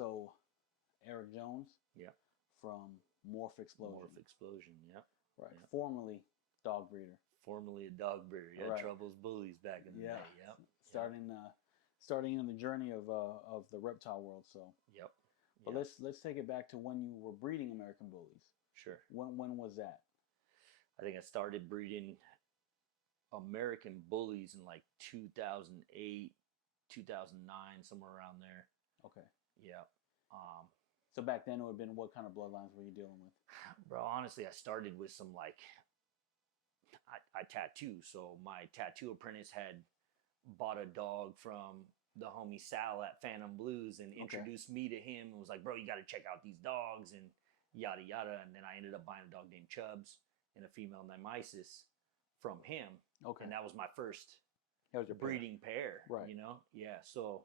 So Eric Jones Yeah. from Morph Explosion. Morph Explosion. Yeah. Right. Yeah. Formerly dog breeder. Formerly a dog breeder. Yeah. Right. Troubles Bullies back in the day. Yep. Starting in the journey of the reptile world. So. Yep. But let's take it back to when you were breeding American Bullies. Sure. When was that? I think I started breeding American Bullies in like 2008, 2009, somewhere around there. Okay. Yeah. So back then it would have been, what kind of bloodlines were you dealing with? Bro, honestly, I started with some like, I tattoo. So my tattoo apprentice had bought a dog from the homie Sal at Phantom Blues and introduced me to him and was like, bro, you got to check out these dogs and yada yada. And then I ended up buying a dog named Chubbs and a female named Isis from him. Okay. And that was my first that was your breeding pair, right? You know, yeah. So,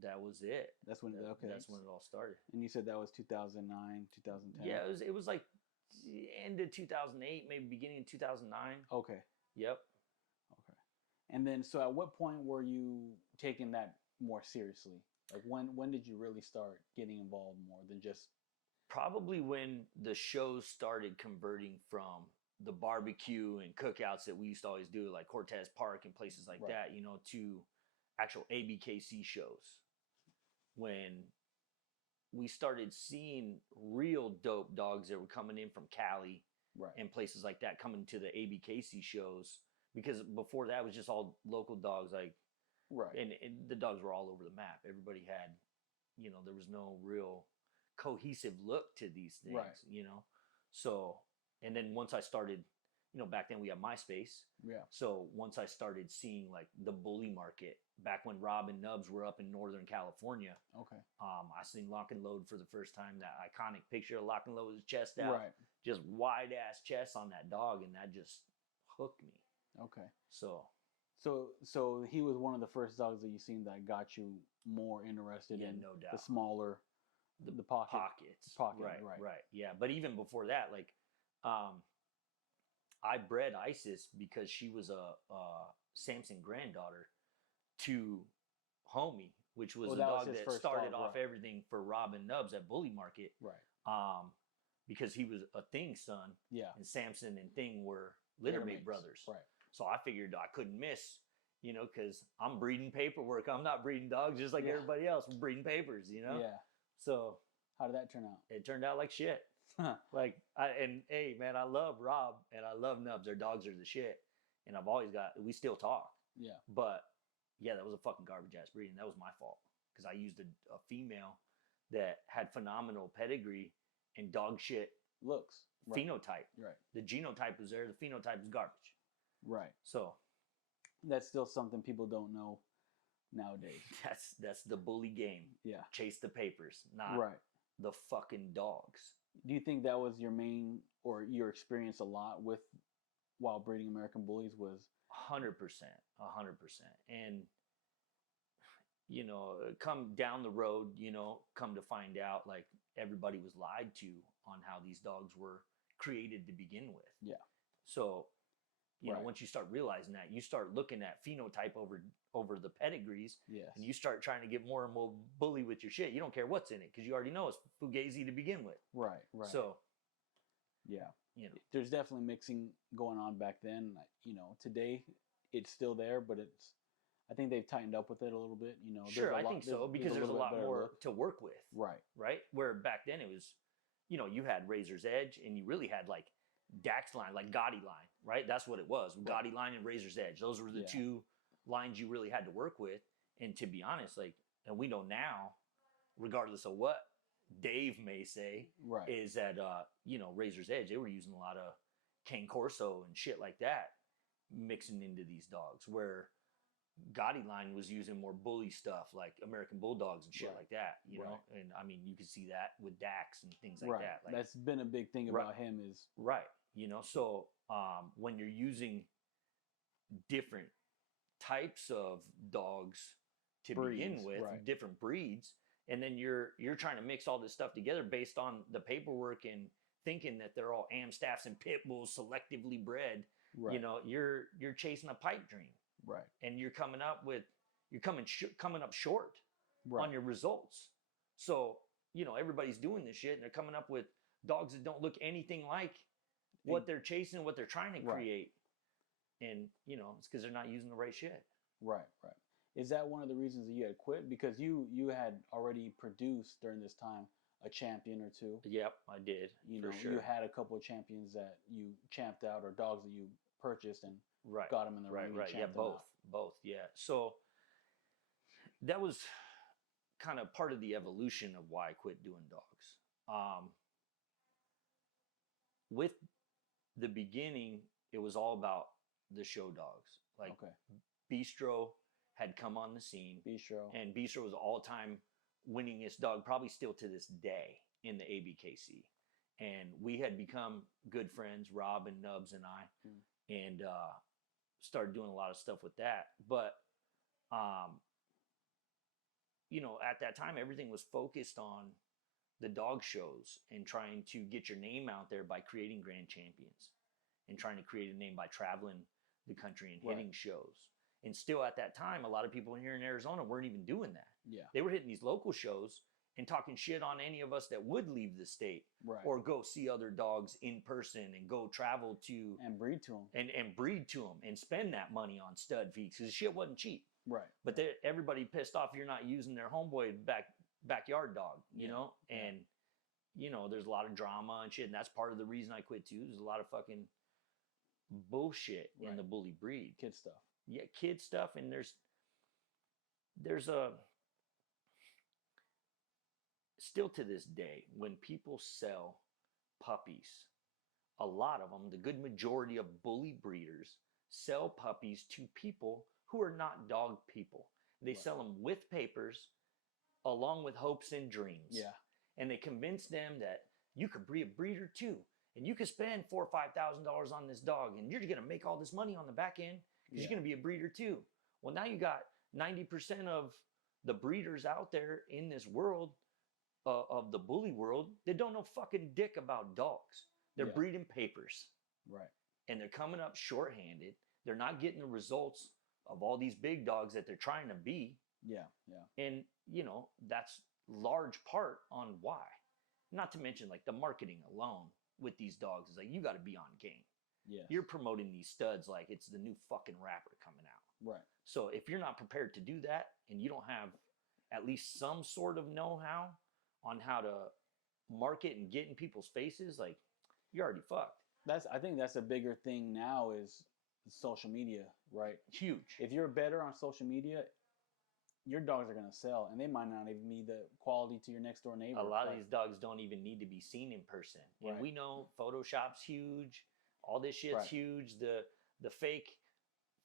that was it. That's when that's when it all started. And you said that was 2009, 2010. Yeah, it was like end of 2008, maybe beginning of 2009. Okay. Yep. Okay. And then, so at what point were you taking that more seriously? Like when did you really start getting involved more than just? Probably when the shows started converting from the barbecue and cookouts that we used to always do, like Cortez Park and places like that, you know, to actual ABKC shows. When we started seeing real dope dogs that were coming in from Cali and places like that coming to the ABKC shows, because before that was just all local dogs, like, and the dogs were all over the map. Everybody had, you know, there was no real cohesive look to these things, you know? So, and then once I started, you know, back then we had MySpace. Yeah. So once I started seeing like the bully market, back when Rob and Nubs were up in Northern California. Okay. I seen Lock and Load for the first time. That iconic picture of Lock and Load with his chest out, just wide ass chest on that dog, and that just hooked me. Okay. So he was one of the first dogs that you seen that got you more interested in no doubt. The smaller, the pockets. Right. Yeah, but even before that, like, I bred Isis because she was a Samson granddaughter to Homie, which was a dog that started off everything for Rob and Nubs at Bully Market. Right. Because he was a Thing son. Yeah. And Samson and Thing were littermate brothers. Right. So I figured I couldn't miss, you know, because I'm breeding paperwork. I'm not breeding dogs just like everybody else. I'm breeding papers, you know? Yeah. So how did that turn out? It turned out like shit. Like, hey, man, I love Rob and I love Nubs. Their dogs are the shit. And we still talk. Yeah. But yeah, that was a fucking garbage ass breeding. That was my fault because I used a female that had phenomenal pedigree and dog shit looks, phenotype. Right. The genotype was there. The phenotype was garbage. Right. So that's still something people don't know nowadays. That's the bully game. Yeah. Chase the papers, not the fucking dogs. Do you think that was your main or your experience a lot with while breeding American Bullies was? 100%. And, you know, come down the road, you know, come to find out, like, everybody was lied to on how these dogs were created to begin with. Yeah. So, you know, once you start realizing that, you start looking at phenotype over the pedigrees. Yes. And you start trying to get more and more bully with your shit. You don't care what's in it because you already know it's fugazi to begin with. Right. So, yeah. You know, there's definitely mixing going on back then. You know, today it's still there, but I think they've tightened up with it a little bit. You know, sure, I think so because there's a lot more to work with. Right. Where back then it was, you know, you had Razor's Edge and you really had like Dax line, like Gotti line, right? That's what it was. Gotti line and Razor's Edge. Those were the two lines you really had to work with. And to be honest, like, and we know now, regardless of what Dave may say, is that, you know, Razor's Edge, they were using a lot of Cane Corso and shit like that mixing into these dogs, where Gotti line was using more bully stuff like American Bulldogs and shit like that, you know? And I mean, you can see that with Dax and things like that. Like, that's been a big thing about him is... You know, so when you're using different types of dogs to begin with, different breeds, and then you're trying to mix all this stuff together based on the paperwork and thinking that they're all Amstaffs and pit bulls selectively bred, you know, you're chasing a pipe dream. Right. And you're coming up short. Right. on your results. So, everybody's doing this shit and they're coming up with dogs that don't look anything like what they're chasing, what they're trying to create. And, it's because they're not using the right shit. Right. Is that one of the reasons that you had quit? Because you had already produced during this time a champion or two. Yep, I did. For sure. You had a couple of champions that you champed out, or dogs that you purchased and right. got them in the ring. Right. And champed them out. Both. Yeah. So that was kind of part of the evolution of why I quit doing dogs. With the beginning, it was all about the show dogs. Like Bistro had come on the scene. And Bistro was all-time winningest dog, probably still to this day, in the ABKC. And we had become good friends, Rob and Nubs and I, and started doing a lot of stuff with that. But, at that time, everything was focused on the dog shows and trying to get your name out there by creating grand champions and trying to create a name by traveling the country and hitting shows. And still at that time, a lot of people here in Arizona weren't even doing that. Yeah. They were hitting these local shows and talking shit on any of us that would leave the state or go see other dogs in person and go travel to and breed to them and breed to them and spend that money on stud feeds because shit wasn't cheap. Right. But everybody pissed off you're not using their homeboy backyard dog, you know? And, there's a lot of drama and shit. And that's part of the reason I quit too. There's a lot of fucking bullshit in the bully breed. Kid stuff. Yeah, kid stuff. And there's a... Still to this day, when people sell puppies, a lot of them, the good majority of bully breeders, sell puppies to people who are not dog people. They sell them with papers, along with hopes and dreams. Yeah. And they convince them that you could be a breeder too, and you could spend $4,000 or $5,000 on this dog, and you're going to make all this money on the back end because you're going to be a breeder too. Well, now you got 90% of the breeders out there in this world, of the bully world, they don't know fucking dick about dogs. They're breeding papers. Right. And they're coming up shorthanded. They're not getting the results of all these big dogs that they're trying to be. Yeah. And, that's large part on why. Not to mention, like, the marketing alone with these dogs is like, you got to be on game. Yeah. You're promoting these studs like it's the new fucking rapper coming out. Right. So if you're not prepared to do that and you don't have at least some sort of know-how on how to market and get in people's faces, like, you're already fucked. I think that's a bigger thing now is social media, right? Huge. If you're better on social media, your dogs are going to sell, and they might not even be the quality to your next door neighbor. A lot of these dogs don't even need to be seen in person. And we know Photoshop's huge. All this shit's huge. The fake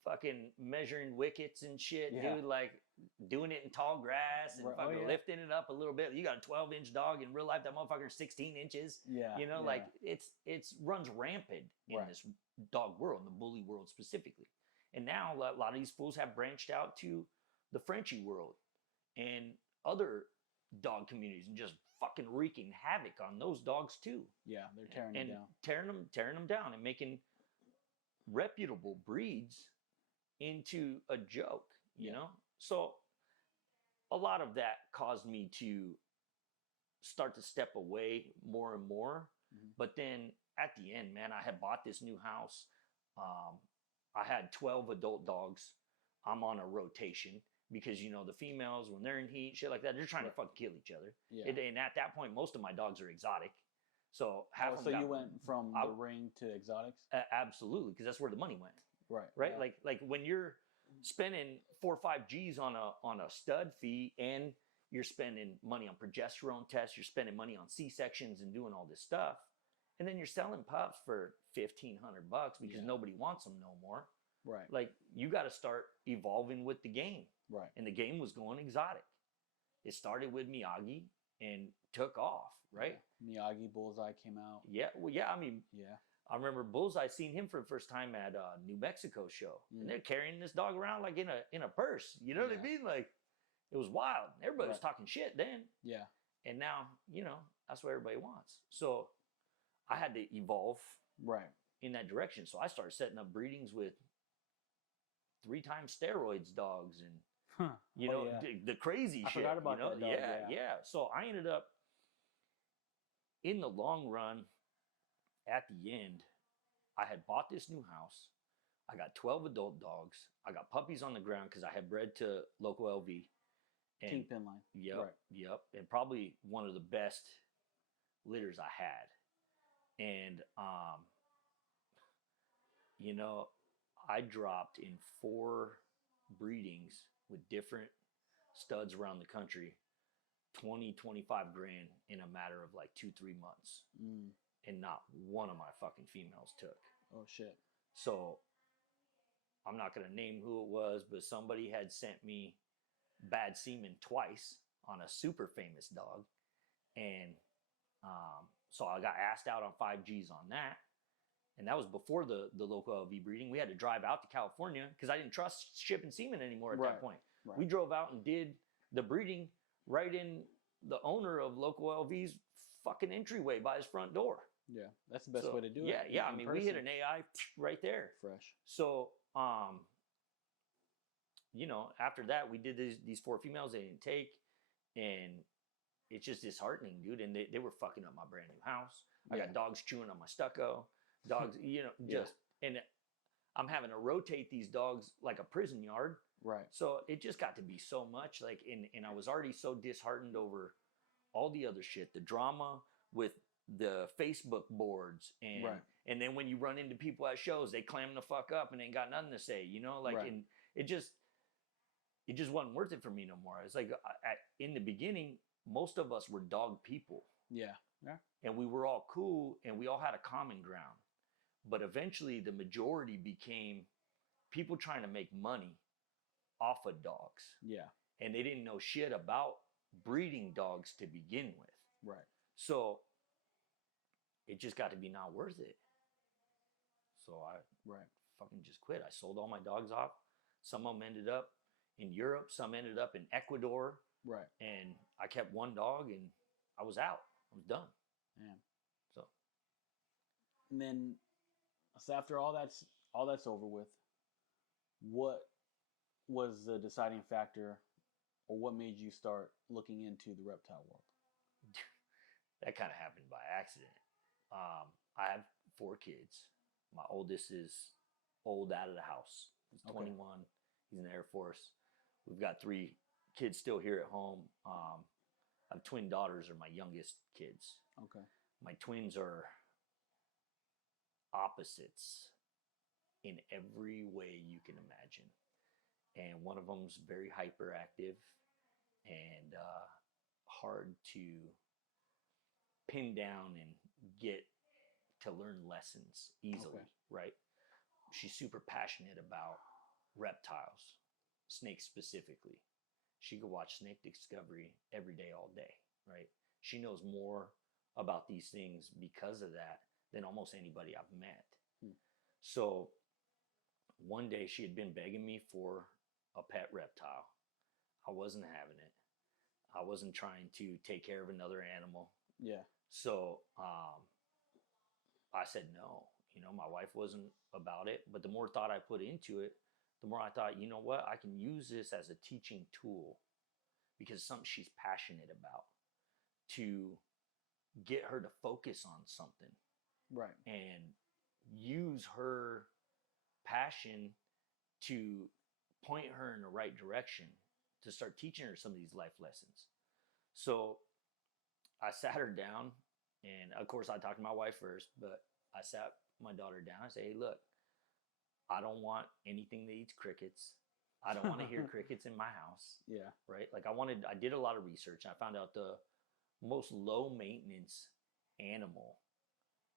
fucking measuring wickets and shit, dude, like doing it in tall grass and fucking lifting it up a little bit. You got a 12-inch dog in real life, that motherfucker's 16 inches. Yeah. Like it's runs rampant in this dog world, the bully world specifically. And now a lot of these fools have branched out to the Frenchie world and other dog communities and just fucking wreaking havoc on those dogs too. Yeah, they're tearing them down. Tearing them down and making reputable breeds into a joke, you know? So a lot of that caused me to start to step away more and more. Mm-hmm. But then at the end, man, I had bought this new house. I had 12 adult dogs. I'm on a rotation because, the females, when they're in heat, shit like that, they're trying to fucking kill each other. Yeah. And at that point, most of my dogs are exotic. So so you went from the ring to exotics? Absolutely, because that's where the money went. Right. Yeah. Like when you're spending 4 or 5 G's on a stud fee, and you're spending money on progesterone tests, you're spending money on C-sections and doing all this stuff, and then you're selling pups for $1,500 because nobody wants them no more. Right. Like, you got to start evolving with the game. Right. And the game was going exotic. It started with Miyagi and took off. Right. Yeah. Miyagi Bullseye came out. Yeah. Well, yeah. I mean, I remember Bullseye seen him for the first time at a New Mexico show, and they're carrying this dog around like in a purse. You know what I mean? Like, it was wild. Everybody was talking shit then. Yeah. And now, that's what everybody wants. So I had to evolve in that direction. So I started setting up breedings with 3 times steroids dogs and Huh. You Oh, know, yeah. the crazy I shit. forgot about you know, that dog. Yeah. So I ended up in the long run, at the end, I had bought this new house. I got 12 adult dogs. I got puppies on the ground because I had bred to local LV. And Kingpin line. yep, Right. yep. And probably one of the best litters I had. And you know, I dropped in 4 breedings with different studs around the country 20-25 grand in a matter of like 2-3 months. And not one of my fucking females took. Oh shit. So I'm not going to name who it was, but somebody had sent me bad semen twice on a super famous dog. And so I got asked out on 5Gs on that. And that was before the local LV breeding. We had to drive out to California because I didn't trust shipping semen anymore at that point. Right. We drove out and did the breeding right in the owner of local LV's fucking entryway by his front door. Yeah, that's the best way to do it. Yeah. I mean, we hit an AI right there. Fresh. So, you know, after that, we did these 4 females they didn't take. And it's just disheartening, dude. And they were fucking up my brand new house. I got dogs chewing on my stucco. Dogs, you know, just, and I'm having to rotate these dogs like a prison yard. Right. So it just got to be so much like, and I was already so disheartened over all the other shit, the drama with the Facebook boards. And then when you run into people at shows, they clam the fuck up and ain't got nothing to say, you know, like, and it just wasn't worth it for me no more. It's like in the beginning, most of us were dog people. Yeah. And we were all cool and we all had a common ground. But eventually the majority became people trying to make money off of dogs. Yeah. And they didn't know shit about breeding dogs to begin with. Right. So it just got to be not worth it. So I fucking just quit. I sold all my dogs off. Some of them ended up in Europe. Some ended up in Ecuador. Right. And I kept one dog and I was out. I was done. Yeah. So. And then, so after all that's over with, what was the deciding factor, or what made you start looking into the reptile world? That kind of happened by accident. I have 4 kids. My oldest is old out of the house. He's 21. He's in the Air Force. We've got 3 kids still here at home. I have twin daughters, are my youngest kids. Okay. My twins are opposites in every way you can imagine. And one of them's very hyperactive and hard to pin down and get to learn lessons easily, right? She's super passionate about reptiles, snakes specifically. She could watch Snake Discovery every day, all day, right? She knows more about these things because of that than almost anybody I've met. So one day she had been begging me for a pet reptile. I wasn't having it. I wasn't trying to take care of another animal. Yeah. So I said no. You know, my wife wasn't about it. But the more thought I put into it, the more I thought, you know what? I can use this as a teaching tool because it's something she's passionate about to get her to focus on something. Right. And use her passion to point her in the right direction to start teaching her some of these life lessons. So I sat her down, and of course I talked to my wife first, but I sat my daughter down. I said, hey, look, I don't want anything that eats crickets. I don't want to hear crickets in my house. Yeah. Right. Like I did a lot of research. I found out the most low maintenance animal,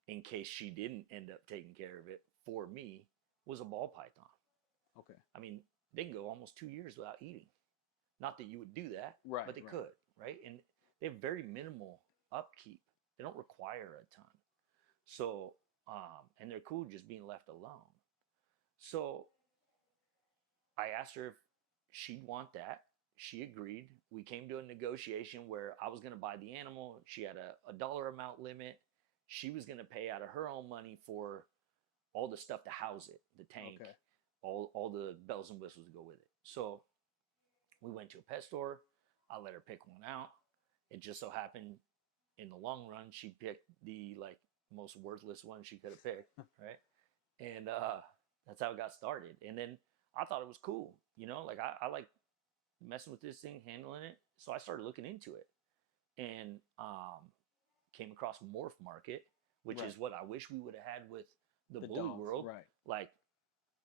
in case she didn't end up taking care of it for me, was a ball python. Okay. I mean, they can go almost 2 years without eating. Not that you would do that, right? But they could, right? And they have very minimal upkeep. They don't require a ton. So, and they're cool just being left alone. So I asked her if she'd want that. She agreed. We came to a negotiation where I was going to buy the animal. She had a dollar amount limit. She was going to pay out of her own money for all the stuff to house it, the tank, all the bells and whistles to go with it. So We went to a pet store. I let her pick one out. It just so happened in the long run, she picked the like most worthless one she could have picked, right? And that's how it got started. And then I thought it was cool, you know, like I like messing with this thing, handling it. So I started looking into it and came across Morph Market, which is what I wish we would have had with the Bully dogs, World. right? Like,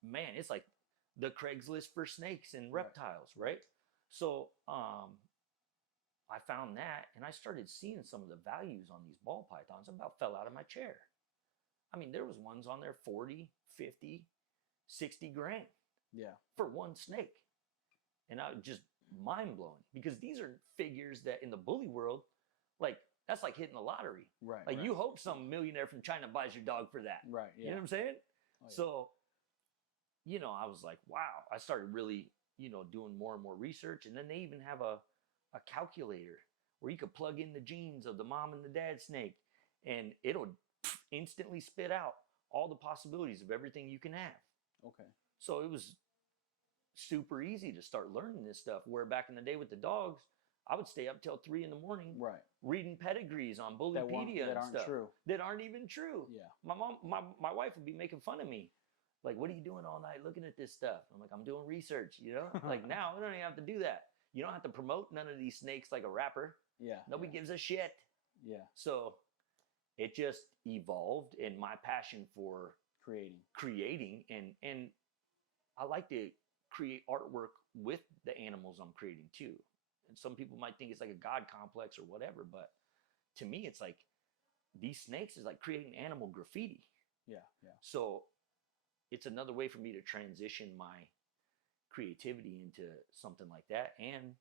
man, it's like the Craigslist for snakes and reptiles, right? So I found that and I started seeing some of the values on these ball pythons. I about fell out of my chair. I mean, there was ones on there 40, 50, 60 grand. Yeah. For one snake. And I was just mind blowing because these are figures that in the Bully World, like that's like hitting the lottery. Right. Like you hope some millionaire from China buys your dog for that. Right. Yeah. You know what I'm saying? Oh, yeah. So, you know, I was like, wow. I started really, you know, doing more and more research. And then they even have a calculator where you could plug in the genes of the mom and the dad snake and it'll instantly spit out all the possibilities of everything you can have. Okay. So it was super easy to start learning this stuff. Where back in the day with the dogs, I would stay up till 3 a.m, right, reading pedigrees on Bullypedia that and stuff true. that aren't even true. Yeah. My wife would be making fun of me. Like, what are you doing all night looking at this stuff? I'm like, I'm doing research, you know? Like now we don't even have to do that. You don't have to promote none of these snakes like a rapper. Yeah. Nobody gives a shit. Yeah. So it just evolved and my passion for creating and I like to create artwork with the animals I'm creating too. And some people might think it's like a God complex or whatever, but to me, it's like these snakes is like creating animal graffiti. Yeah. Yeah. So it's another way for me to transition my creativity into something like that and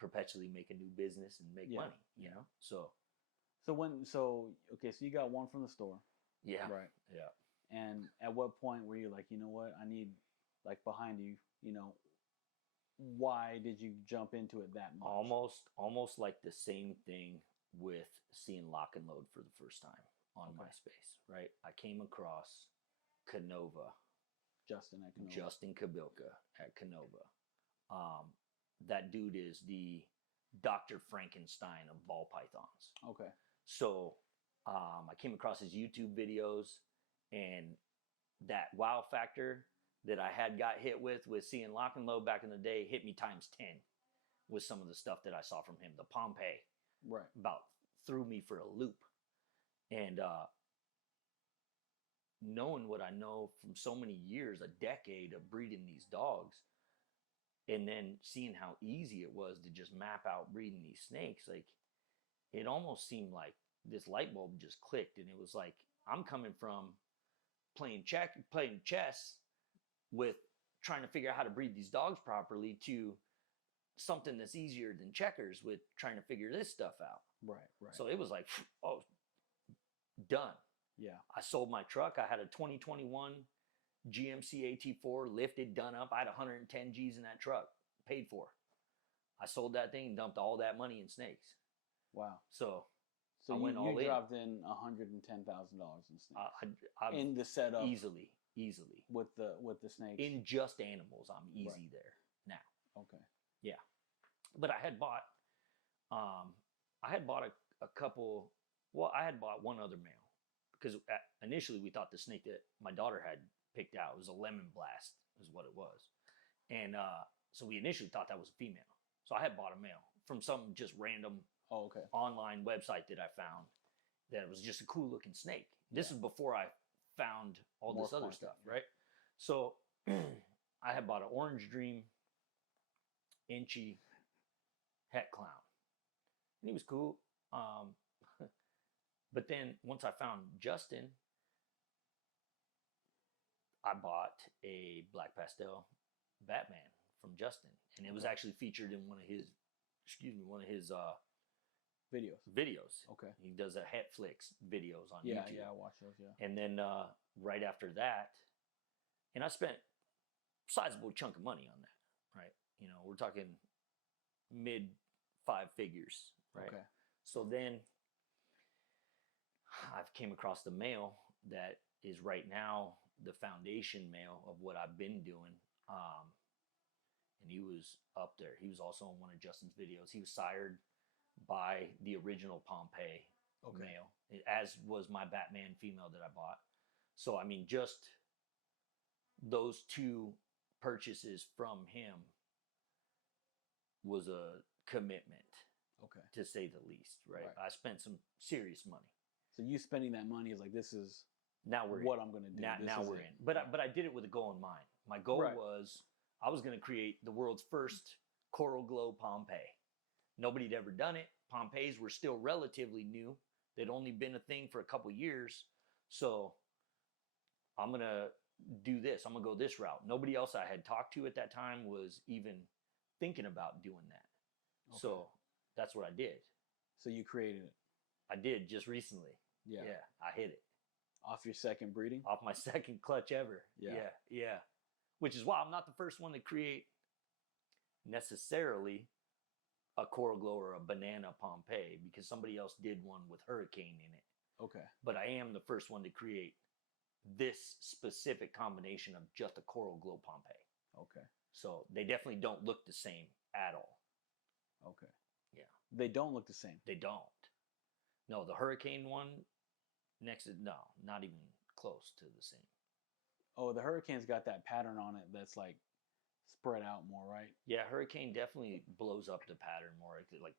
perpetually make a new business and make money, you know? So okay, so you got one from the store. Yeah. Right. Yeah. And at what point were you like, you know what, I need, like behind you, you know, why did you jump into it that much? Almost like the same thing with seeing Lock and Load for the first time on MySpace, right? I came across Canova. Justin Kabilka at Canova. That dude is the Dr. Frankenstein of ball pythons. Okay. So I came across his YouTube videos and that wow factor that I had got hit with seeing Lock and Load back in the day hit me times 10 with some of the stuff that I saw from him. The Pompeii. Right. About threw me for a loop. And knowing what I know from so many years, a decade of breeding these dogs, and then seeing how easy it was to just map out breeding these snakes, like it almost seemed like this light bulb just clicked. And it was like, I'm coming from playing chess with trying to figure out how to breed these dogs properly to something that's easier than checkers with trying to figure this stuff out. Right. So it was like, oh, done. Yeah. I sold my truck. I had a 2021 GMC AT4 lifted, done up. I had 110 G's in that truck, paid for. I sold that thing and dumped all that money in snakes. Wow. So I went all in. You dropped in $110,000 in snakes. In the setup. Easily. With the snakes. In just animals, I'm easy there now. Okay. Yeah. But I had bought a couple, well, I had bought one other male because initially we thought the snake that my daughter had picked out was a lemon blast is what it was. And so we initially thought that was a female. So I had bought a male from some just random online website that I found that it was just a cool looking snake. This is before I found all this other stuff, right? So I had bought an Orange Dream Inchy Het Clown. And he was cool. But then once I found Justin, I bought a black pastel Batman from Justin. And it was actually featured in one of his videos. Okay. He does a Hetflix videos on YouTube. Yeah, I watch those, yeah. And then right after that, and I spent a sizable chunk of money on that, right? You know, we're talking mid 5 figures, right? Okay. So then I've came across the male that is right now the foundation male of what I've been doing. and he was up there. He was also in one of Justin's videos. He was sired by the original Pompeii male, as was my Batman female that I bought. So, I mean, just those two purchases from him was a commitment, to say the least, right? I spent some serious money. So you spending that money is like, this is now we're what I'm going to do. Now we're in. But I did it with a goal in mind. My goal was I was going to create the world's first coral glow Pompeii. Nobody had ever done it. Pompeiis were still relatively new. They'd only been a thing for a couple years. So I'm going to do this. I'm going to go this route. Nobody else I had talked to at that time was even thinking about doing that. So that's what I did. So you created it. I did just recently. Yeah, I hit it. Off your second breeding? Off my second clutch ever. Yeah. Which is why I'm not the first one to create necessarily a coral glow or a banana Pompeii, because somebody else did one with hurricane in it. Okay. But I am the first one to create this specific combination of just a coral glow Pompeii. Okay. So they definitely don't look the same at all. Okay. Yeah. They don't look the same. They don't. No, the hurricane one next is not even close to the same. Oh, the hurricane's got that pattern on it that's like spread out more, right? Yeah, hurricane definitely blows up the pattern more. Like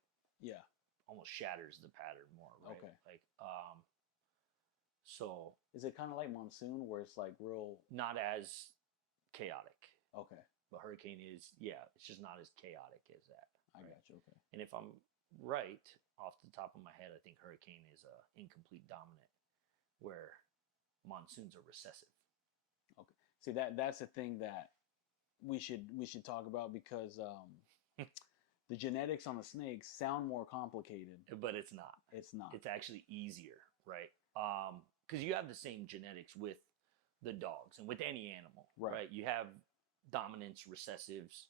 almost shatters the pattern more, right? Okay. Like so is it kind of like monsoon where it's like real not as chaotic? Okay. But hurricane is it's just not as chaotic as that. I got you. Okay. And if I'm right off the top of my head, I think hurricane is incomplete dominant, where monsoons are recessive. Okay. See, that's a thing that we should talk about, because the genetics on the snakes sound more complicated, but it's not. It's not. It's actually easier, right? Because you have the same genetics with the dogs and with any animal, right? You have dominance, recessives,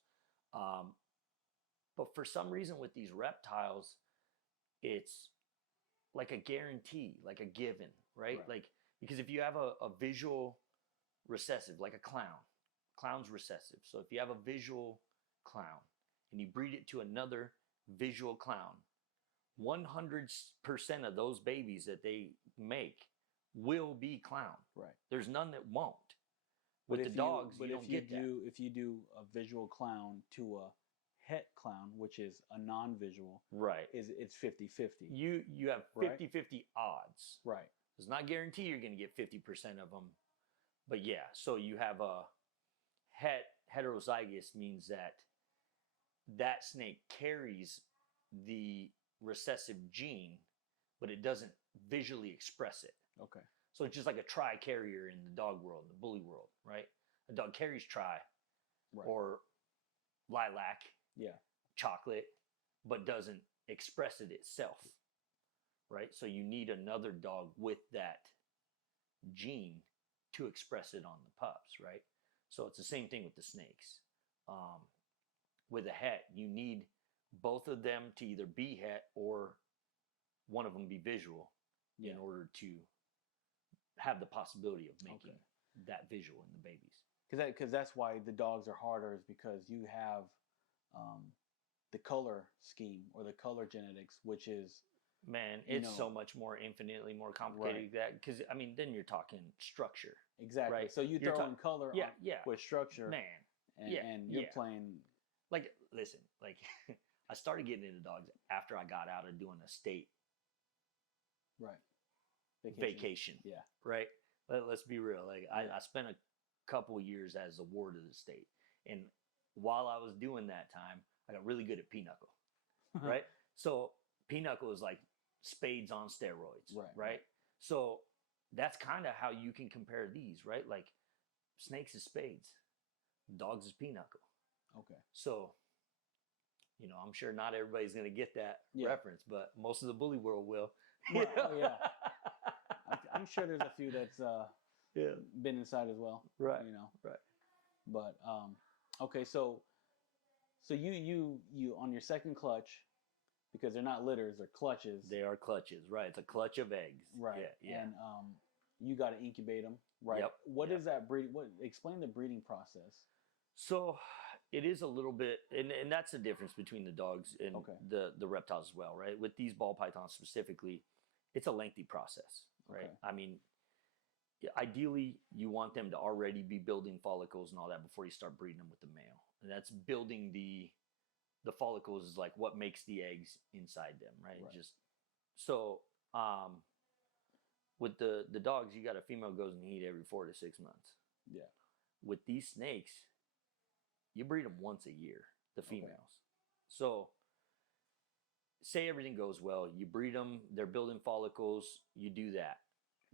but for some reason with these reptiles, it's like a guarantee, like a given, right? Like, because if you have a visual recessive, like a clown's recessive. So if you have a visual clown and you breed it to another visual clown, 100% of those babies that they make will be clown. Right. There's none that won't. With the dogs, you don't get that. If you do a visual clown to a het clown, which is a non-visual, it's 50-50. You have 50-50 odds. Right. It's not guaranteed you're going to get 50% of them. But yeah, so you have a heterozygous means that snake carries the recessive gene, but it doesn't visually express it. Okay. So it's just like a tri-carrier in the dog world, the bully world, right? A dog carries tri or lilac, chocolate, but doesn't express it itself, right? So you need another dog with that gene to express it on the pups, right? So it's the same thing with the snakes. With a het, you need both of them to either be het or one of them be visual in order to have the possibility of making that visual in the babies. Because that's why the dogs are harder, is because you have the color scheme or the color genetics, which is it's so much more, infinitely more complicated than that. Because I mean, then you're talking structure. Exactly. Right? So you throw in color with structure, and you're playing. Like, listen, like I started getting into dogs after I got out of doing a state vacation. Yeah. Right. Let's be real. Like I spent a couple years as a ward of the state, and while I was doing that time, I got really good at pinochle. Right. So pinochle is like spades on steroids. Right. So that's kind of how you can compare these, right? Like snakes is spades, dogs is pinochle. Okay. So, I'm sure not everybody's going to get that reference, but most of the bully world will. Well, I'm sure there's a few that's been inside as well. Right. Right. But okay, so you on your second clutch, because they're not litters, they're clutches. They are clutches, right? It's a clutch of eggs. Right. Yeah. And you got to incubate them, right? Yep. What is that breeding? Explain the breeding process. So it is a little bit, and that's the difference between the dogs and the reptiles as well, right? With these ball pythons specifically, it's a lengthy process, right? Okay. I mean, ideally, you want them to already be building follicles and all that before you start breeding them with the male, and that's building the follicles is like what makes the eggs inside them, right? Just so with the dogs, you got a female goes in heat every 4 to 6 months. Yeah. With these snakes, you breed them once a year, the females. So say everything goes well, you breed them, they're building follicles, you do that.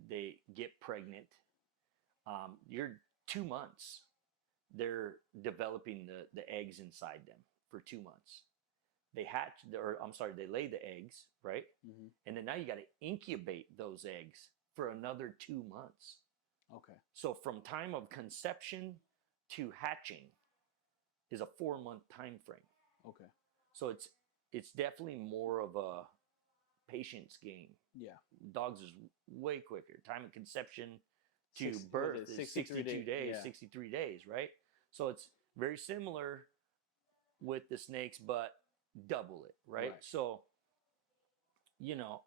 They get pregnant. You're 2 months. They're developing the eggs inside them for 2 months. They hatch, they lay the eggs, right? Mm-hmm. And then now you got to incubate those eggs for another 2 months. Okay. So from time of conception to hatching is a 4-month time frame. Okay. So it's definitely more of a patience game. Yeah. Dogs is way quicker. Time of conception to birth is 62 days, 63 days, right? So it's very similar with the snakes, but double it, right? So, you know,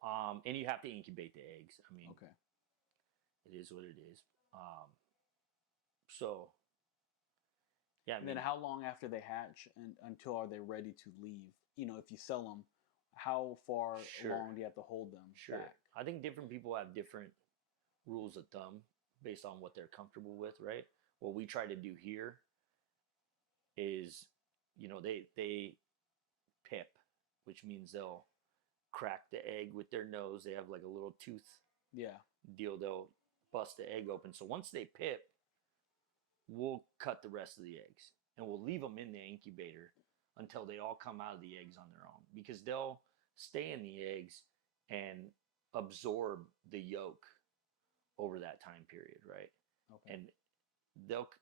and you have to incubate the eggs. I mean, it is what it is. So, yeah. And then how long after they hatch and until are they ready to leave? You know, if you sell them, how far long do you have to hold them back? I think different people have different rules of thumb based on what they're comfortable with, right? What we try to do here is, you know, they pip, which means they'll crack the egg with their nose. They have like a little tooth deal. They'll bust the egg open. So once they pip, we'll cut the rest of the eggs and we'll leave them in the incubator until they all come out of the eggs on their own, because they'll stay in the eggs and absorb the yolk over that time period, right? Okay. And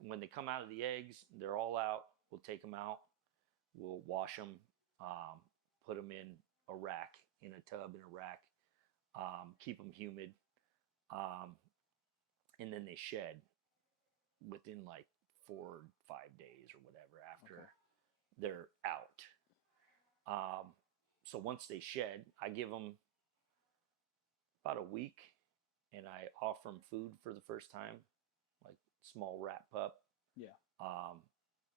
when they come out of the eggs, they're all out. We'll take them out. We'll wash them, put them in a rack, in a tub, in a rack, keep them humid, and then they shed within like 4 or 5 days or whatever after they're out. So once they shed, I give them about a week, and I offer them food for the first time, like small rat pup. Yeah.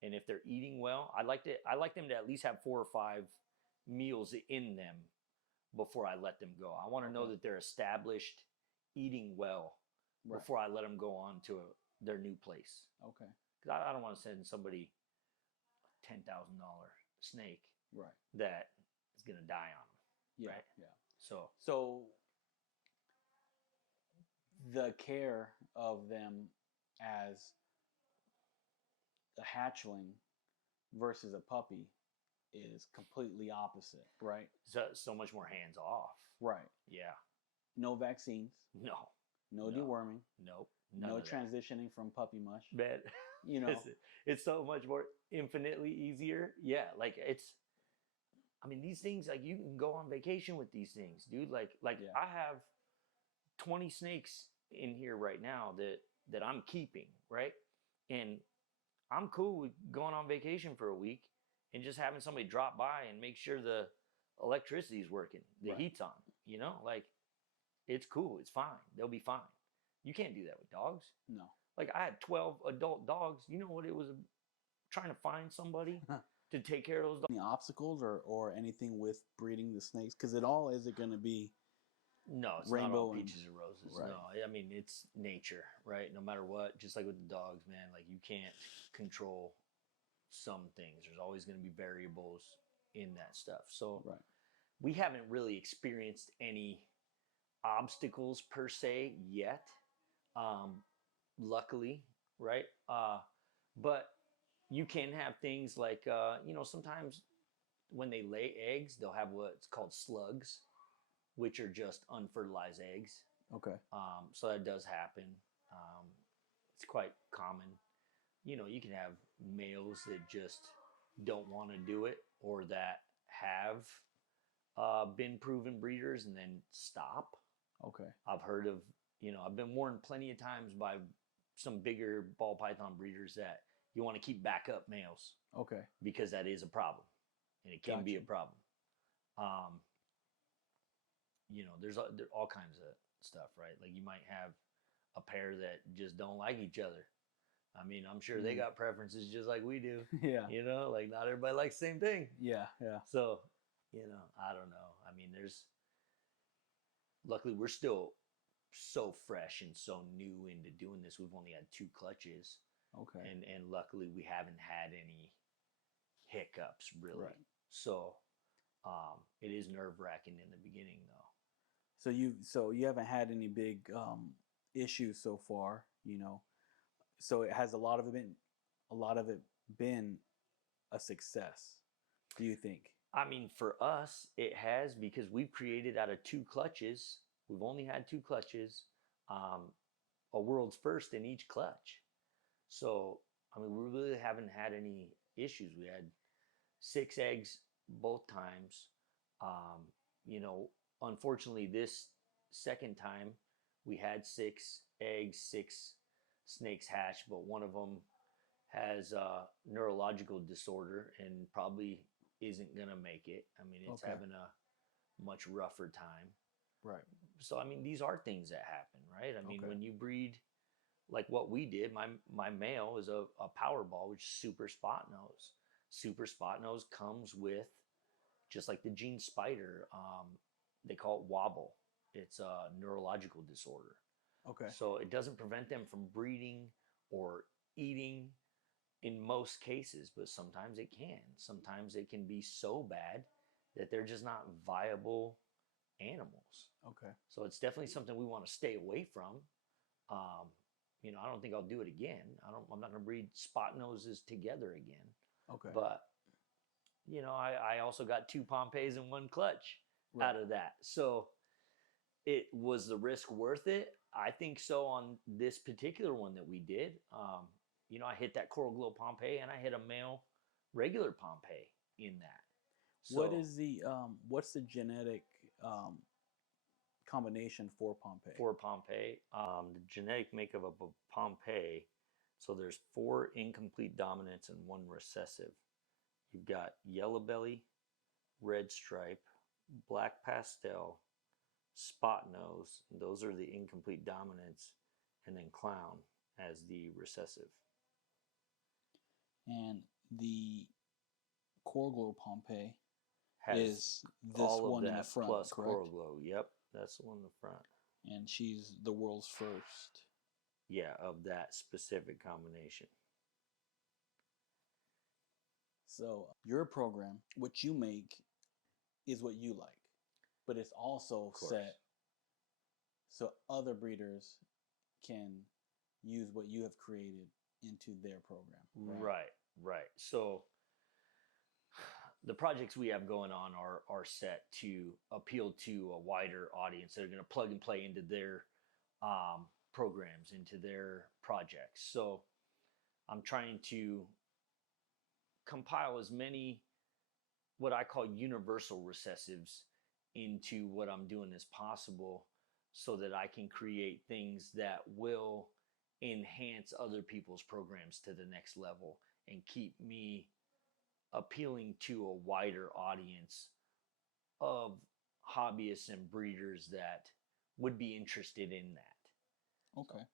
And if they're eating well, I like them to at least have 4 or 5 meals in them before I let them go. I want to know that they're established, eating well before I let them go on to their new place. Okay. Because I don't want to send somebody a $10,000 snake that is going to die on them. Yeah. Right? Yeah. So the care of them as a hatchling versus a puppy is completely opposite, right? So much more hands off. Right. Yeah. No vaccines. No deworming. Nope. No transitioning from puppy mush. Man, you know, it's so much more infinitely easier. Yeah, like I mean, these things, like you can go on vacation with these things, dude. Like I have 20 snakes in here right now that I'm keeping, right? And I'm cool with going on vacation for a week and just having somebody drop by and make sure the electricity is working, the heat's on, you know? Like, it's cool. It's fine. They'll be fine. You can't do that with dogs. No. Like, I had 12 adult dogs. You know what it was trying to find somebody to take care of those dogs? Any obstacles or anything with breeding the snakes? Because it all isn't going to be no, it's rainbow not all peaches and roses. Right. No, I mean, it's nature, right? No matter what, just like with the dogs, man, like you can't control some things. There's always going to be variables in that stuff. So we haven't really experienced any obstacles per se yet, luckily, right? But you can have things like, you know, sometimes when they lay eggs, they'll have what's called slugs, which are just unfertilized eggs. Okay. So that does happen. It's quite common. You know, you can have males that just don't want to do it, or that have been proven breeders and then stop. Okay. I've heard of, you know, I've been warned plenty of times by some bigger ball python breeders that you want to keep backup males. Okay. Because that is a problem, and it can be a problem. There's all kinds of stuff, right? Like you might have a pair that just don't like each other. I mean, I'm sure they got preferences just like we do. Yeah. Like not everybody likes the same thing. Yeah. So, I don't know. I mean, luckily we're still so fresh and so new into doing this. We've only had 2 clutches. Okay. And luckily we haven't had any hiccups really. Right. So, it is nerve-wracking in the beginning though. So you haven't had any big issues so far, So it has a lot of it been a success, do you think? I mean, for us, it has, because we've created out of 2 clutches. We've only had 2 clutches, a world's first in each clutch. So, I mean, we really haven't had any issues. We had 6 eggs both times. Unfortunately, this second time we had 6 eggs, 6 snakes hatch, but one of them has a neurological disorder and probably isn't going to make it. I mean, it's having a much rougher time. Right. So, I mean, these are things that happen, right? I mean, when you breed like what we did, my male is a Powerball, which is super spot nose. Super spot nose comes with, just like the gene spider, they call it wobble. It's a neurological disorder. Okay. So it doesn't prevent them from breeding or eating in most cases, but sometimes it can. Sometimes it can be so bad that they're just not viable animals. Okay. So it's definitely something we want to stay away from. I don't think I'll do it again. I'm not going to breed spot noses together again. Okay. But I also got 2 Pompeys and 1 clutch out of that. So it was the risk worth it? I think so on this particular one that we did. I hit that Coral Glow Pompey and I hit a male regular Pompey in that. So, what's the genetic combination for Pompey? For Pompey, the genetic makeup of a Pompey, so there's 4 incomplete dominants and 1 recessive. You've got yellow belly, red stripe, black pastel, spot nose. Those are the incomplete dominants, and then clown as the recessive. And the Coral Glow Pompey has is this one in the front, plus correct? Coral Glow. Yep, that's the one in the front. And she's the world's first. Yeah, of that specific combination. So your program, what you make, is what you like, but it's also set so other breeders can use what you have created into their program. Right. So the projects we have going on are set to appeal to a wider audience that are going to plug and play into their programs, into their projects. So I'm trying to compile as many what I call universal recessives into what I'm doing as possible, so that I can create things that will enhance other people's programs to the next level and keep me appealing to a wider audience of hobbyists and breeders that would be interested in that. Okay. So,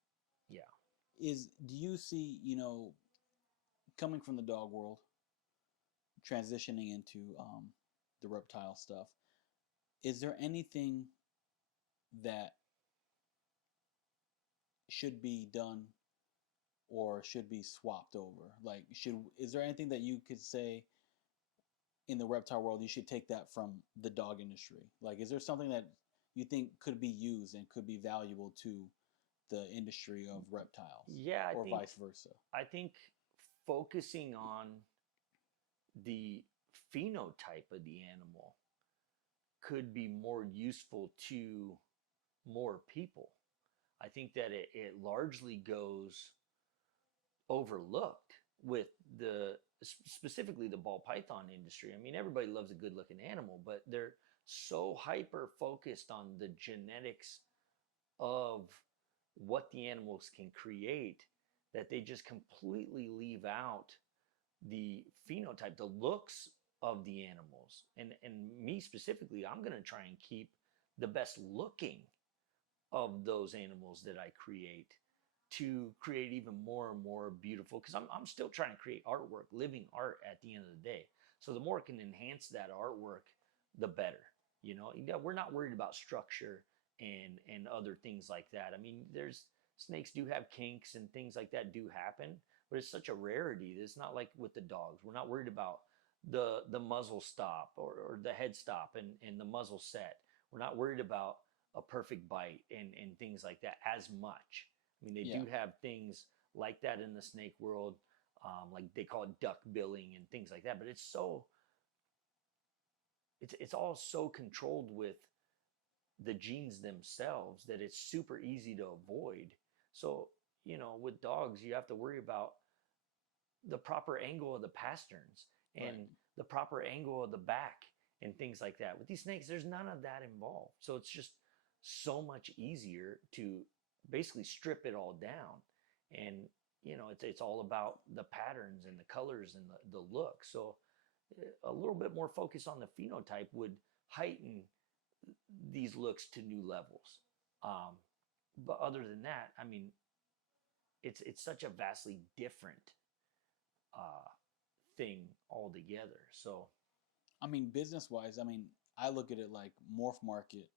yeah. Do you see, coming from the dog world, transitioning into the reptile stuff, is there anything that should be done or should be swapped over? Like, is there anything that you could say in the reptile world you should take that from the dog industry? Like, is there something that you think could be used and could be valuable to the industry of reptiles? Yeah, or vice versa? I think focusing on the phenotype of the animal could be more useful to more people. I think that it largely goes overlooked with specifically the ball python industry. I mean, everybody loves a good looking animal, but they're so hyper focused on the genetics of what the animals can create that they just completely leave out the phenotype, the looks of the animals. And me specifically, I'm going to try and keep the best looking of those animals that I create to create even more and more beautiful, because I'm still trying to create artwork, living art at the end of the day. So the more it can enhance that artwork, the better. We're not worried about structure and other things like that. I mean, there's snakes do have kinks and things like that do happen, but it's such a rarity. It's not like with the dogs. We're not worried about the muzzle stop or the head stop and the muzzle set. We're not worried about a perfect bite and things like that as much. I mean, they do have things like that in the snake world, like they call it duck billing and things like that. But it's all so controlled with the genes themselves that it's super easy to avoid. So, with dogs, you have to worry about the proper angle of the pasterns and the proper angle of the back and things like that. With these snakes, there's none of that involved. So it's just so much easier to basically strip it all down. And, it's all about the patterns and the colors and the look. So a little bit more focus on the phenotype would heighten these looks to new levels. But other than that, I mean, it's such a vastly different thing altogether. So, I mean, business wise, I mean, I look at it like morph market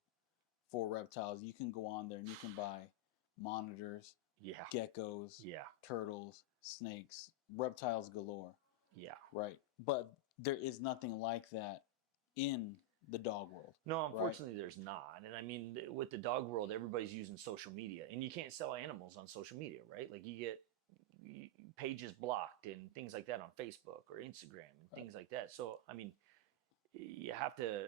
for reptiles. You can go on there and you can buy monitors, geckos, turtles, snakes, reptiles galore. Yeah. Right. But there is nothing like that in the dog world. No, unfortunately, there's not. And I mean, with the dog world, everybody's using social media, and you can't sell animals on social media, right? Like you get pages blocked and things like that on Facebook or Instagram and things like that. So, I mean, you have to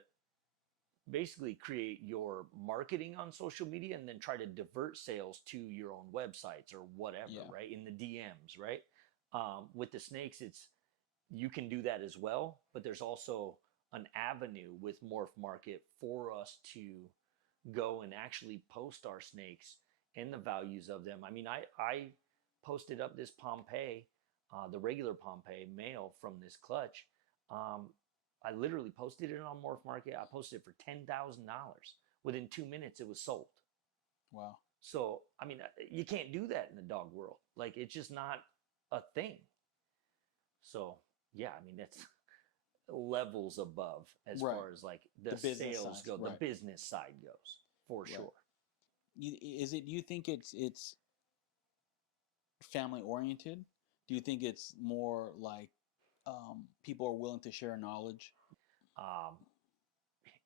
basically create your marketing on social media and then try to divert sales to your own websites or whatever, right? In the DMs, right? With the snakes, you can do that as well, but there's also an avenue with Morph Market for us to go and actually post our snakes and the values of them. I mean, I posted up this Pompeii, the regular Pompeii male from this clutch. I literally posted it on Morph Market. I posted it for $10,000. Within 2 minutes, it was sold. Wow. So, I mean, you can't do that in the dog world. Like, it's just not a thing. So, yeah, I mean, that's levels above as far as like the sales go, the business side goes, for sure. Do you think it's family oriented? Do you think it's more like people are willing to share knowledge?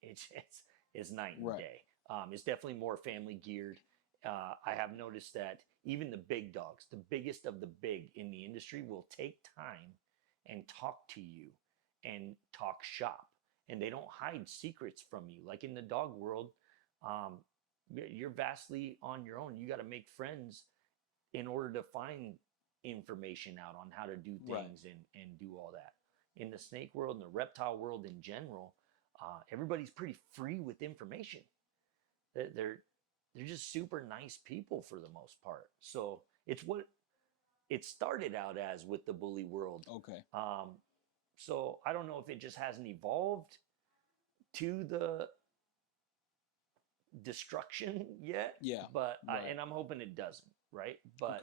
It's night and day. It's definitely more family geared. I have noticed that even the big dogs, the biggest of the big in the industry, will take time and talk to you and talk shop, and they don't hide secrets from you. Like in the dog world, you're vastly on your own. You got to make friends in order to find information out on how to do things and do all that. In the snake world and the reptile world in general, everybody's pretty free with information. They're just super nice people for the most part. So it's what it started out as with the bully world. Okay. So I don't know if it just hasn't evolved to the destruction yet. Yeah. But and I'm hoping it doesn't, right? But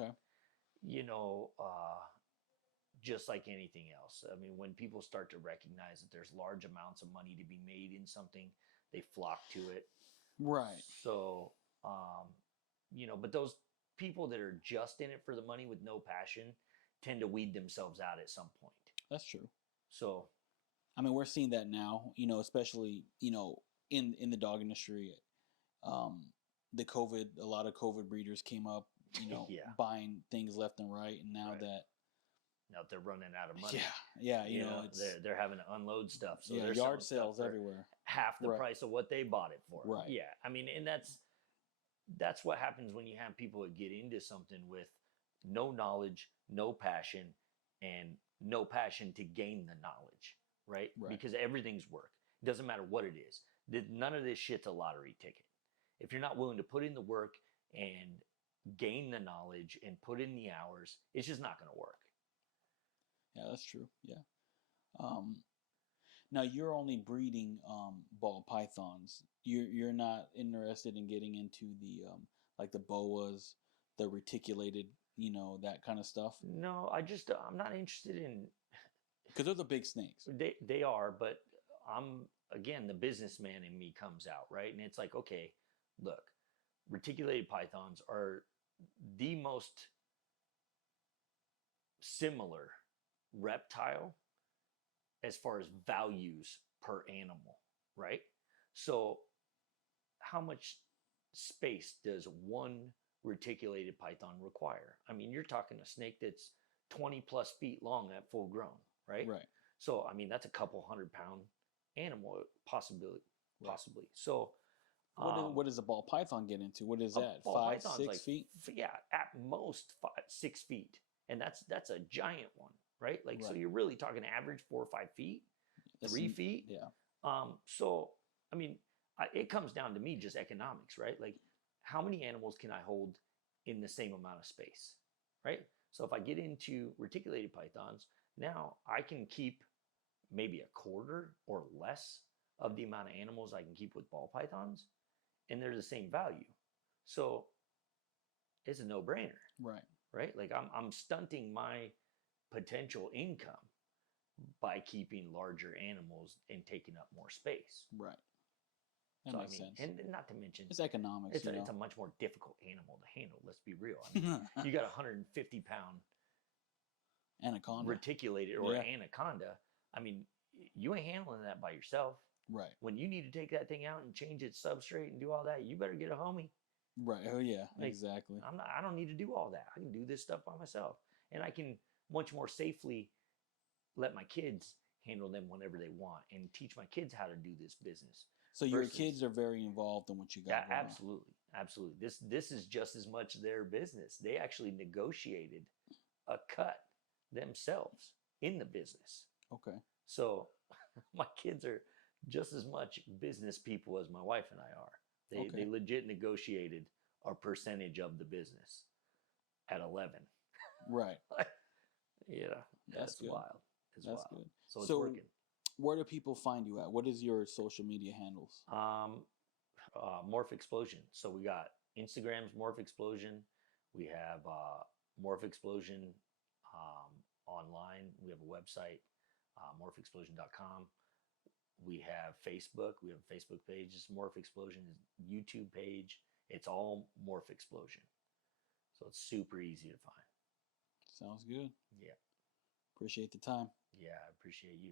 just like anything else, I mean, when people start to recognize that there's large amounts of money to be made in something, they flock to it. Right. So, but those people that are just in it for the money with no passion tend to weed themselves out at some point. That's true. So, I mean, we're seeing that now, especially, in the dog industry. The COVID, a lot of COVID breeders came up, buying things left and right. And now they're running out of money. Yeah. They're having to unload stuff. So there's yard sales everywhere. Half the price of what they bought it for. Right. Yeah. I mean, and that's what happens when you have people that get into something with no knowledge, no passion, and no passion to gain the knowledge, right? Because everything's work. It doesn't matter what it is. None of this shit's a lottery ticket. If you're not willing to put in the work and gain the knowledge and put in the hours, it's just not going to work. Yeah, that's true. Yeah. Now you're only breeding ball pythons. You're not interested in getting into the like the boas, the reticulated, that kind of stuff. No, I'm not interested in. Because those are big snakes. They are, but I'm again the businessman in me comes out, right? And it's like, okay, look, reticulated pythons are the most similar reptile as far as values per animal, right? So how much space does one reticulated python require? I mean, you're talking a snake that's 20 plus feet long at full grown, right? Right. So, I mean, that's a couple 100-pound animal, possibly. So, what does a ball python get into? What is that? 5, 6 feet? Yeah, at most 6 feet, and that's a giant one, right? Like, so you're really talking average 4 or 5 feet, 3 feet. Yeah. So, I mean, it comes down to me just economics, right? Like, how many animals can I hold in the same amount of space, right? So if I get into reticulated pythons, now I can keep maybe a quarter or less of the amount of animals I can keep with ball pythons, and they're the same value. So it's a no-brainer. Right. Right? Like I'm stunting my potential income by keeping larger animals and taking up more space. Right. That makes sense. And not to mention, it's economics. It's a much more difficult animal to handle. Let's be real. I mean, you got a 150-pound anaconda, reticulated or anaconda. I mean, you ain't handling that by yourself. Right. When you need to take that thing out and change its substrate and do all that, you better get a homie. Right. Oh yeah. Like, exactly. I don't need to do all that. I can do this stuff by myself, and I can much more safely let my kids handle them whenever they want and teach my kids how to do this business. So your kids are very involved in what you got. Yeah, absolutely. This is just as much their business. They actually negotiated a cut themselves in the business. Okay. So my kids are just as much business people as my wife and I are. They legit negotiated a percentage of the business at 11. Right. Yeah, that's wild. That's wild. Good. So it's working. Where do people find you at? What is your social media handles? Morph Explosion. So we got Instagram's Morph Explosion. We have Morph Explosion online. We have a website, morphexplosion.com. We have Facebook. We have a Facebook page. It's Morph Explosion. YouTube page. It's all Morph Explosion. So it's super easy to find. Sounds good. Yeah. Appreciate the time. Yeah, I appreciate you.